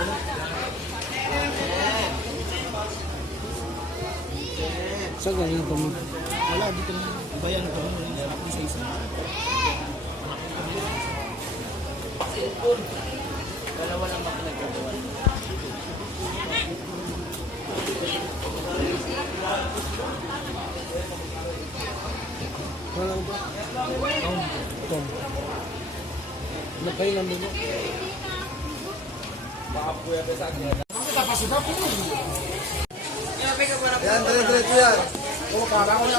Saan ganyan kami? Wala, dito na. Bayan ko. Wala sa isa. Dalawa lang ba pinagagawa? Wala ba? Tom. Napay lang mo. Yan, dire-diretso yan. Oo, parang wala.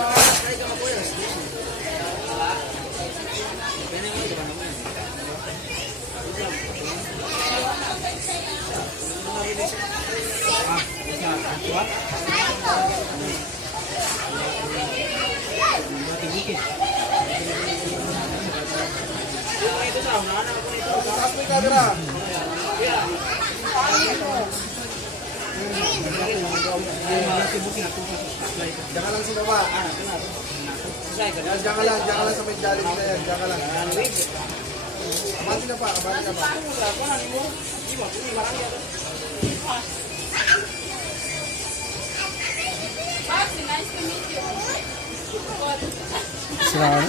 Taas mo yung camera. Diyan ka lang sinaba. Diyan ka lang sa may dalim na yan. Diyan ka lang. Abante ka pa, abante ka pa. Nice to meet you. Saan?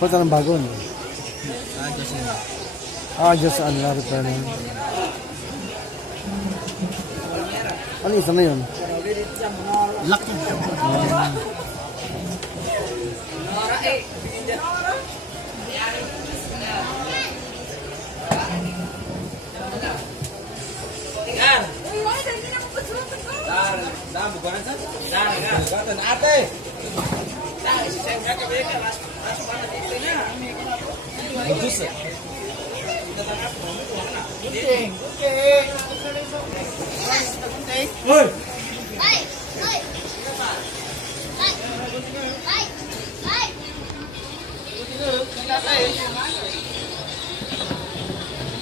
Punta ng bago, no? Just ano na, repair na yun. Ano isa na yun? Lock yun.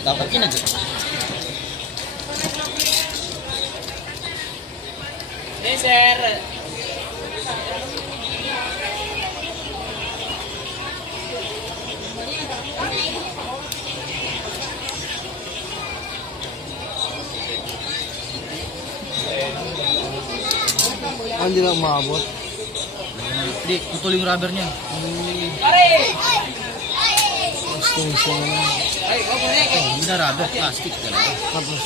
Dapat kinagay. Hey, sir. Hindi na umabot. Hindi, putol yung rubber niya. Extension na lang. Hindi na rubber, plastic talaga. Tapos,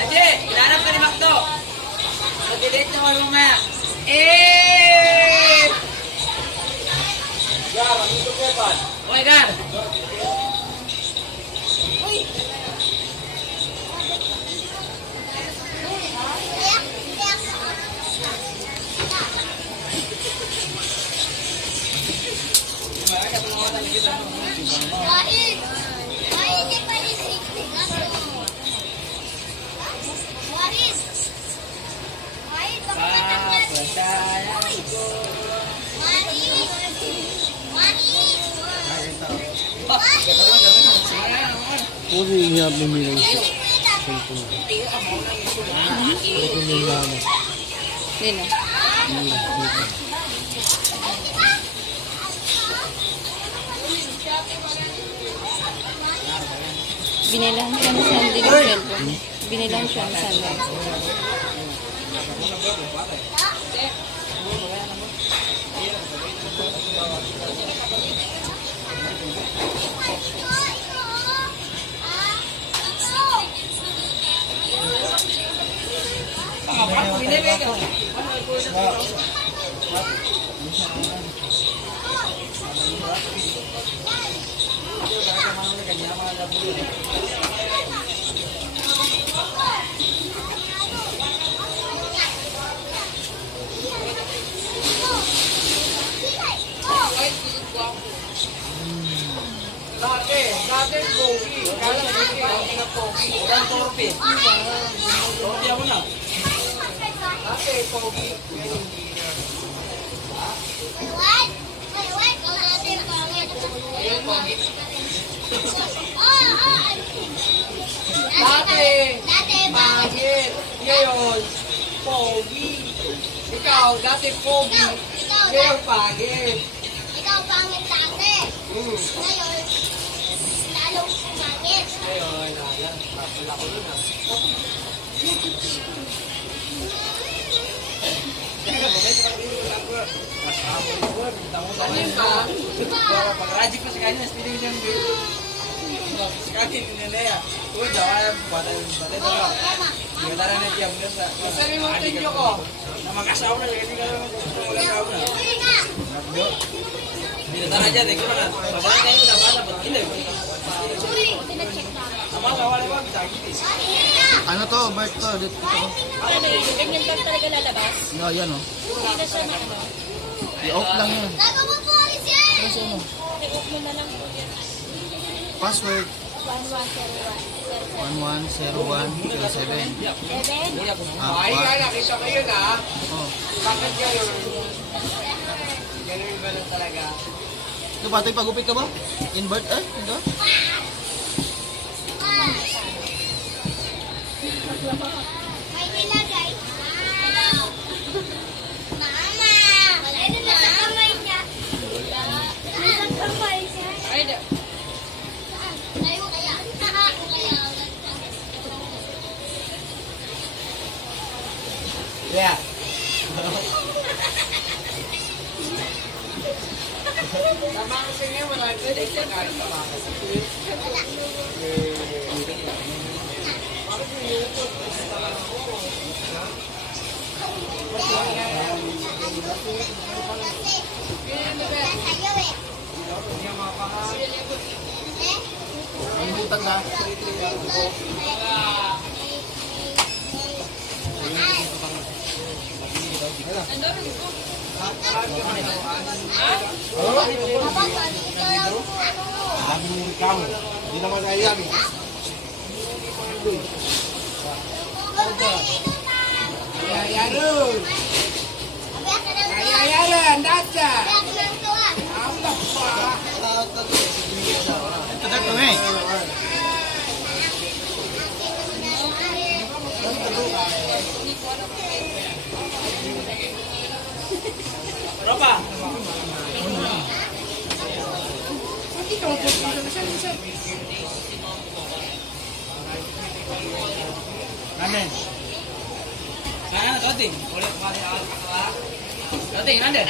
Aje, hinanap ka ni Macdo. Mag-delete naman mo nga. Eh! Oh my God! pwede ihap ng milang siya. Ito yung lama. Nino? Binilang siya ng Sunday ng cellphone. Binilang siya ng Sunday. Walang torpe. Torpe ako na. Dati, pangit. Ngayon, pogi. Ikaw, dati pogi. Ngayon, pangit. Ikaw pangit dati. Ngayon, lalong pumangit. Ngayon, wala ko nun ah. Ano ka? Pag-rajik pa sa kanya, speeding siyang video. Si kaki ni Nenea. Uy, dawa buat yung balay ito ka. Gimana na siya muna sa... Sabi mo tingyo ko. Na mag-asawa na, kasi ka naman mag-asawa na. Binatara dyan, tingko na. Babae kayo na, bala ba? Hindi. Ama, kawala ba? Sagit eh. Ano to? Bert to? Dito to. Ano yun? Ganyan lang talaga lalabas? Yan o. Hindi na siya na ano. I-off lang yan. Gago mo polis yan! Ano sa ano? I-off mo na lang po yan. Password 1101. 110107. Ay, nakita ko yun ah. Oh. Bakit yun? Ganun ba lang talaga? Ito ba? Ito pagupit ka ba? Invert eh? Ito? May nilagay. Mama! Ano na sa kamay niya? Nasa kamay niya. Ay, Tayo kaya. Yeah. Tama kasi nga, wala ko din sa kahit tama kasi. Tayo eh. Ang butang na. Hindi naman kaya yan. Ito to eh. Ropa! Nanden. Mana Doting? Boleh kembali awal kedua. Doting, Nanden.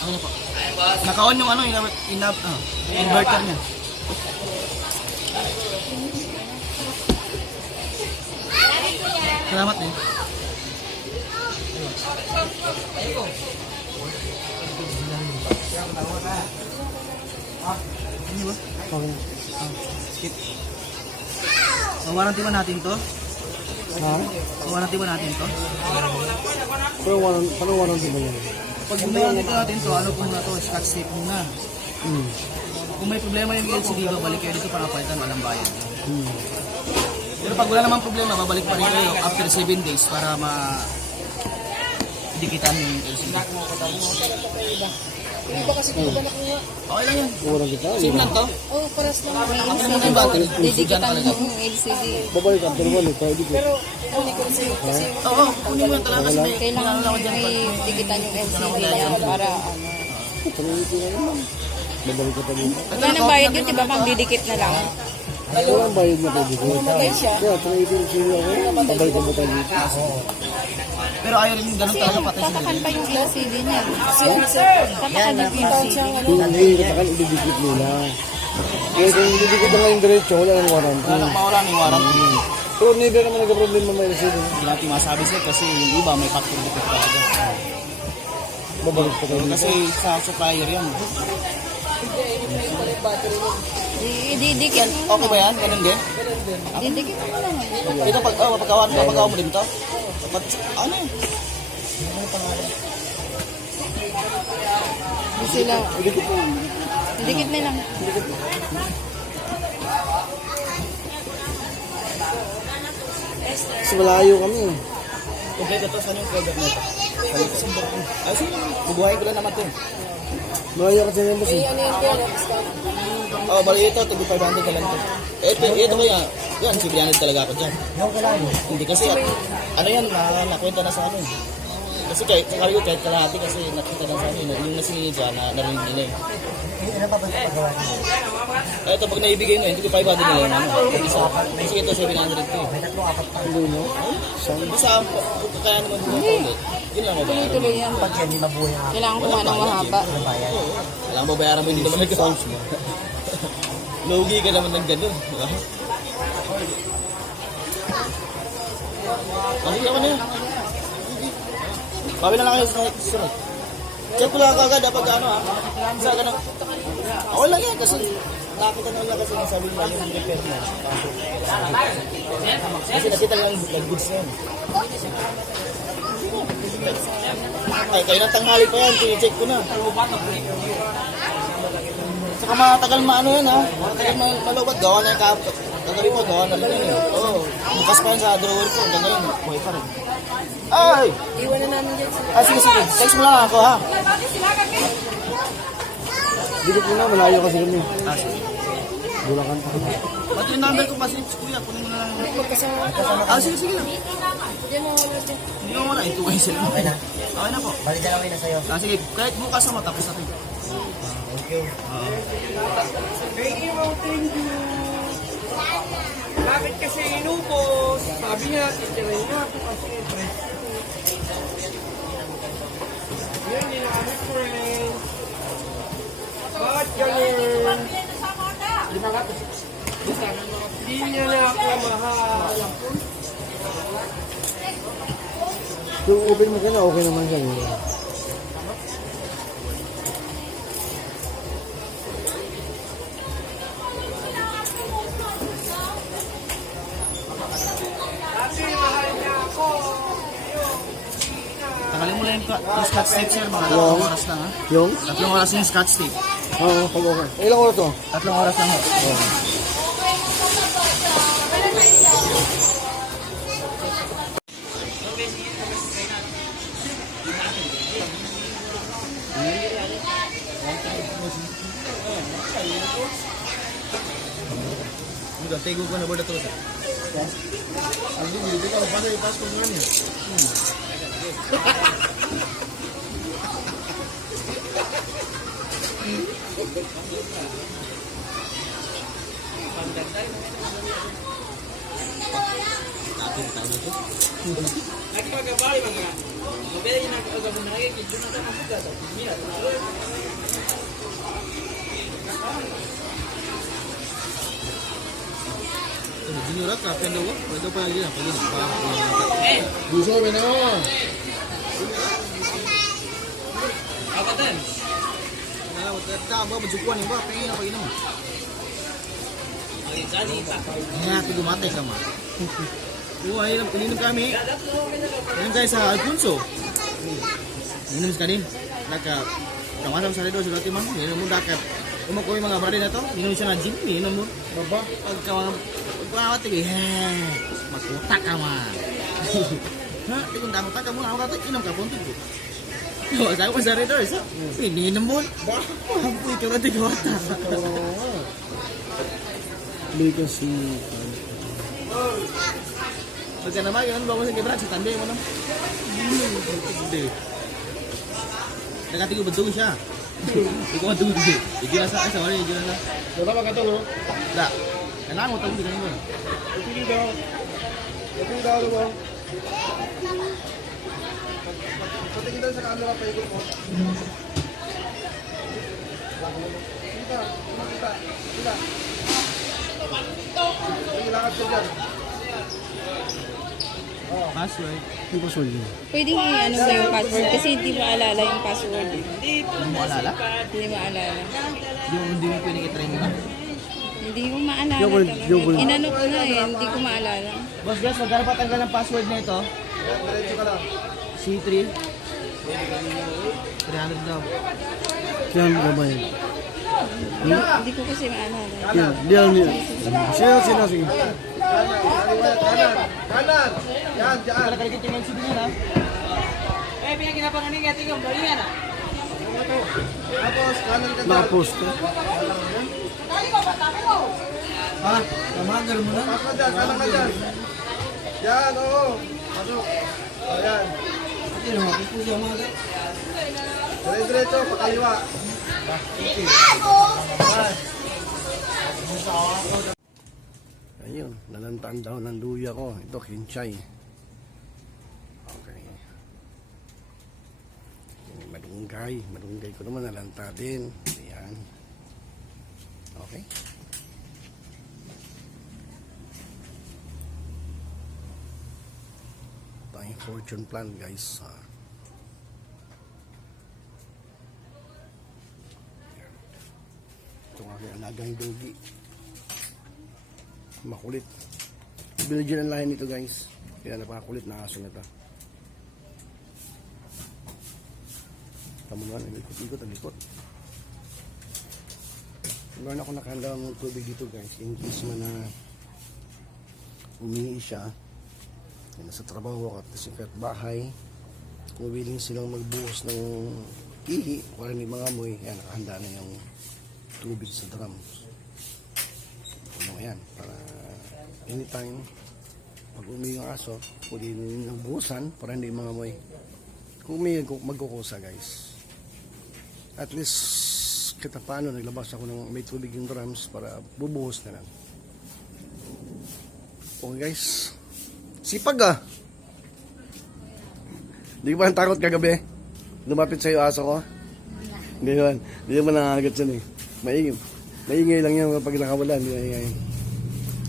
Ano po? Naka-on yung ano, inverter niya. Salamat din. Ano ba? Okay. Skip. Warranty ba natin to? Ha? Warranty ba natin to? Pero warranty ba yan? Pag warranty natin to, ano po muna to? Scotch tape muna. Kung may problema yung LCD, babalik kayo dito para palitan, walang bayad. Pero pag wala namang problema, babalik pa rin kayo after 7 days para dikitan yung LCD. Okay lang yan. Warranty ka? Same lang to. oh, paras lang may Ano naman yung battery? didikitan yung LCD. Babalik after 1 eh. Kaya di ko. Oo, kunin mo yung talaga kasi may Kailangan ako dyan. may dikitan yung LCD lang para ano. Panangiti na naman. Babalik ka pa dito. Wala nang bayad yun, di ba? Pang didikit na lang. Walang bayad na pwede ko. Mamatay siya. Kaya, 380 sila ako. Pabalik mo tayo dito. Pero ayaw rin ganun talaga patay sa Tatakan dito. pa yung LCD niya. Tatakan yung LCD. Hindi, katakan ididikit nila. Kaya kung ididikit na ngayon diretso, wala nang warranty. Mawala ng warranty. Pero never naman nagka-problema may LCD. Hindi natin masabi sir kasi yung iba may factory defect talaga. Babalik pa tayo dito. Kasi sa supplier yan. Didikit mo. Okay ba yan? Ganun din? Didikit mo lang. Ito papagawa mo din to? Dapat, ano yun? Hindi sila. Didikit na lang. Kasi malayo kami. Kompleto to, saan yung product na ito? Ay, sige, bubuhay ko lang naman ito. Malayo kasi naman boss. Oh, bali ito, 500 ka lang ito. Ito kaya, yan, 300 talaga ako dyan. Hindi kasi, ano yan, nakwenta na sa amin. Kasi kahit kalahati kasi nakita na sa amin. Yung nasinigil dyan, narinig nila eh. Ito, pag naibigay mo, hindi ko 500 nila yung ano. Isa. Kasi ito, 700 ito. Hindi no? Isa, kaya naman buhay ko ulit. Yun lang mabayaran. Tuloy yan. Kailangan kuha ng mahaba. Kailangan babayaran mo, hindi naman nag-sounds mo. Lugi ka naman ng ganun. Diba? Kasi naman na yun. Bawi na lang kayo sa sunod. Check ko lang kagad kapag ano ha. Sa ganun. Ako lang yan kasi nakita na lang kasi nasabi nila yung repair na. Kasi nakita lang nag-goods na yun. Ay, kayo ng tanghali pa yan. Tine-check ko na. Saka matagal maano yan ha. Matagal malawat. Gawa na yung kagabi mo. Gawa na lang yun. Oo. Bukas pa yan sa drawer ko. Hanggang ngayon. Buhay pa rin. Ay! Iwan na namin dyan. Ah, sige, sige. Text mo lang ako ha. Dikit mo na, malayo kasi kami. Ah, sige. Bulacan pa. Pati yung number ko kasi, kuya, kunin mo na lang. Ah, sige, sige lang. Hindi mo muna, ito kayo sila. Okay na? Okay na po. Balik na lang na sa'yo. Ah, sige, kahit bukas na matapos natin. Thank you. Bakit kasi inubos? Sabi niya, titirin niya ako kasi yan, ninamit ko rin. Bakit ganun? Di niya na ako mahal. Kung open mo ka na, okay naman siya. Dati mahal niya ako. Tagalin mo lang yung scotch tape, sir. Mga 3 oras lang ha. Yung? 3 oras yung scotch tape. Oo, pag okay. Ilang oras to? 3 oras lang ho. Tego ko na ba ito? Hindi ka mapasok yung passport mo niya. Nagpagabali mga. Mabili na ako sa mga kikidyo na ito ang pagkata. Mira, Junior ka, pwede ko? Pwede pa lagi na. Pwede pa. Gusto ko na. ako din. Ba, majukuan yung ba? Pengen ako inom. Okay, sali pa. Nga, ito dumatay ka ma. Oo, ininom kami. Ininom kayo sa Alfonso. Ininom sa kanin. Naka, kamasam sa redo, sulat imang. Ininom mo dakat. Umag ko yung mga brade na to. Ininom siya na gym. Ininom mo. Baba? Pagkawat tigay, makutak ka man. Ha? Tigong damutak ka mo. Ako natin, inom ka punto ko. No, sabi ko sa redo, ininom mo. Mampuy ka na tigawata. Legacy. Pagka naman, yun, bago sa kibra, sa tanda mo naman. Hindi. Nakatigo ba doon siya? Ikaw ba doon? Hindi na sa wala, hindi na sa. Wala ba ka to, bro? Da. Kailangan mo ito, hindi ganun. Ipili daw. Ipili daw, diba? Patingin daw sa camera, paikot mo. Kita, kita, kita. Ilakad ka dyan. Password. Yung password yun. Pwede ano mo yung password kasi hindi maalala yung password. Hindi mo alala? Hindi maalala. Yung hindi mo pwede i-try mo na? Hindi ko maalala Yung- talaga. yung- Inano ko na eh, hindi ko maalala. Boss Gas, magkano pa tanggal ng password na ito? Diretso ka lang. C3. 300 daw. Kaya ano ba yan? Hindi ko kasi maalala. Yan, diyan niya. Sino, sige. Kanan. Kanan. Yan, dyan. Kalakalikit yung LCD niya na. Eh, pinagkinapangan nga, tingong, galingan ah. Tapos, kanan ka dyan. Nakapost. Ha? Tamagal mo na? Pasok ka dyan, kanan ka dyan. Yan, oo. Pasok. Ayan. Diretso, pakaliwa. Ayun, nalantaan daw ng luya ko. Ito, kinchay. Okay. Malunggay. Malunggay ko naman nalanta din. Ayan. Okay. Tayong fortune plan, guys. Ito nga kaya alagang dogi. Makulit. Binigyan ang lahi nito, guys. Kaya napakakulit na aso na ito. Tama naman, ikot-ikot ang likot. Meron ako nakahanda ng tubig dito, guys. In case man na umihi siya, nasa trabaho at sikat bahay, kung willing silang magbuhos ng ihi, wala ni mga amoy, yan, nakahanda na yung tubig sa drums. Ano yan, para anytime pag umihi yung aso, pwede nang buhusan para hindi mga amoy. Kung umihi, magkukusa, guys. At least kita paano naglabas ako ng may tubig yung drums para bubuhos na lang. Okay, guys. Sipag ah. Di ba ang takot kagabi? Lumapit sa'yo aso ko? Hindi naman. Hindi naman nangagat yan eh. Maingay lang yan kapag nakawala. Hindi maingay.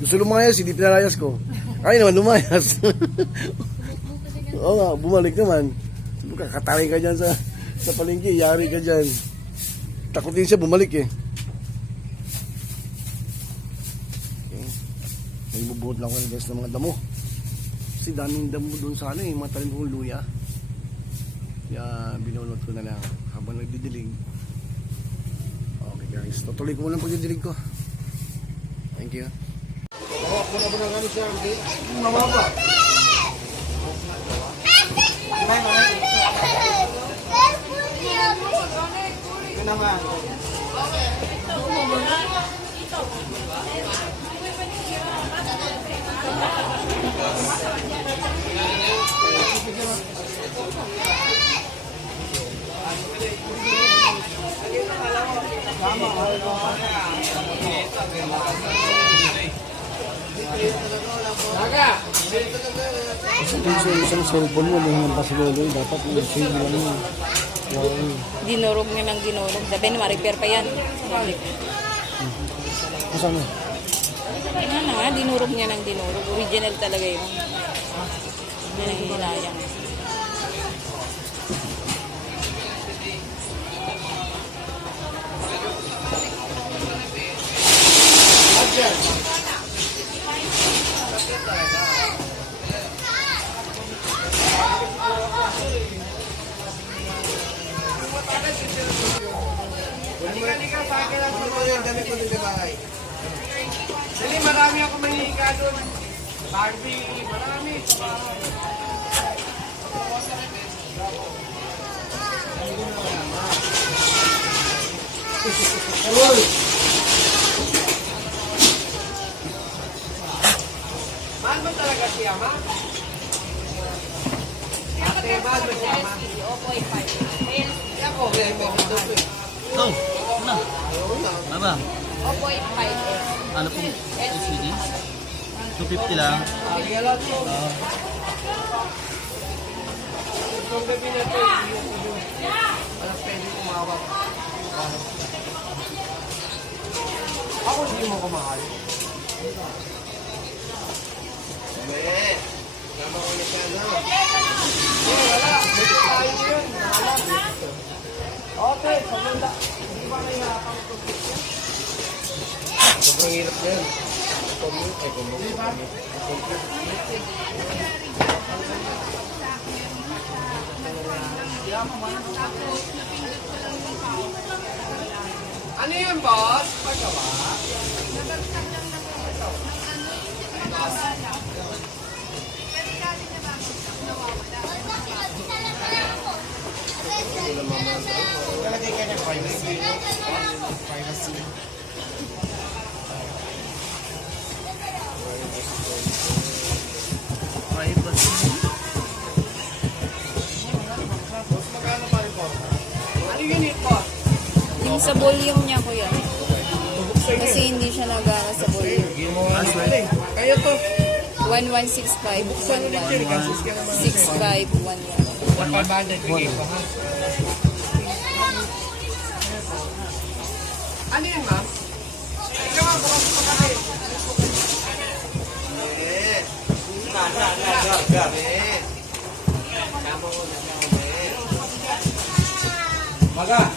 Gusto lumayas, hindi pinalayas ko. Ay naman, lumayas. Oo nga, bumalik naman. Kakatawin ka dyan sa palengke, yari ka dyan. Takutin siya, bumalik eh. Okay. May bubuhod lang ko guys ng mga damo. Kasi daming damo doon sa ano eh, mga talim kong luya. Kaya binulot ko na lang habang nagdidilig. Okay guys, tutuloy ko muna ang pagdidilig ko. Thank you. Hawak mo na ba ng ano siya? Mababa. Ito naman. Isang cellphone mo, yung pasilolo, dapat yung save lang yun. Dinurog niya ng dinurog. Sabi na, ma-repair pa yan. Sabi ko. Masama? Ano na nga, dinurog niya ng dinurog. Original talaga yun. Hindi nang hinayang. Halika sa akin ang mga yung damit ko din bahay. Dali, marami ako mahihiga doon. Barbie, marami. Mahal mo talaga siya, ma? Ate, mahal mo siya, ma? Ako, Oh, ano? Baba. Opo, 5X. Ano pong LCD? 250 lang. Ako hindi mo kumahal. Okay, pagmanda. Hindi ba nahihirapan ko? Sobrang hirap na yan. Ano yan, boss? Pagawa? Kalagay ka niya privacy. Privacy. Magkano pa rin po? Ano unit po? Yung sa volume niya, kuya. Kasi hindi siya nagara sa volume. Kayo to. 1165, 6511. 1,500 bigay ko ha. Ano yan, ma'am? Ikaw nga, bukas pa kami. Maga.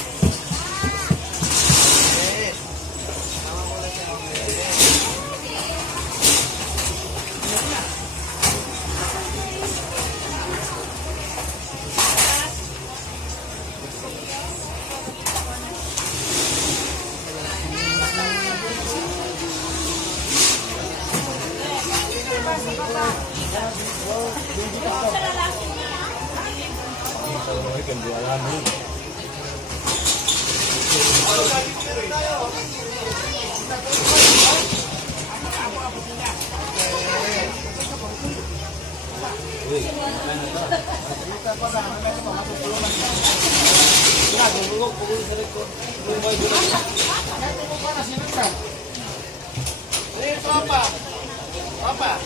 Papa.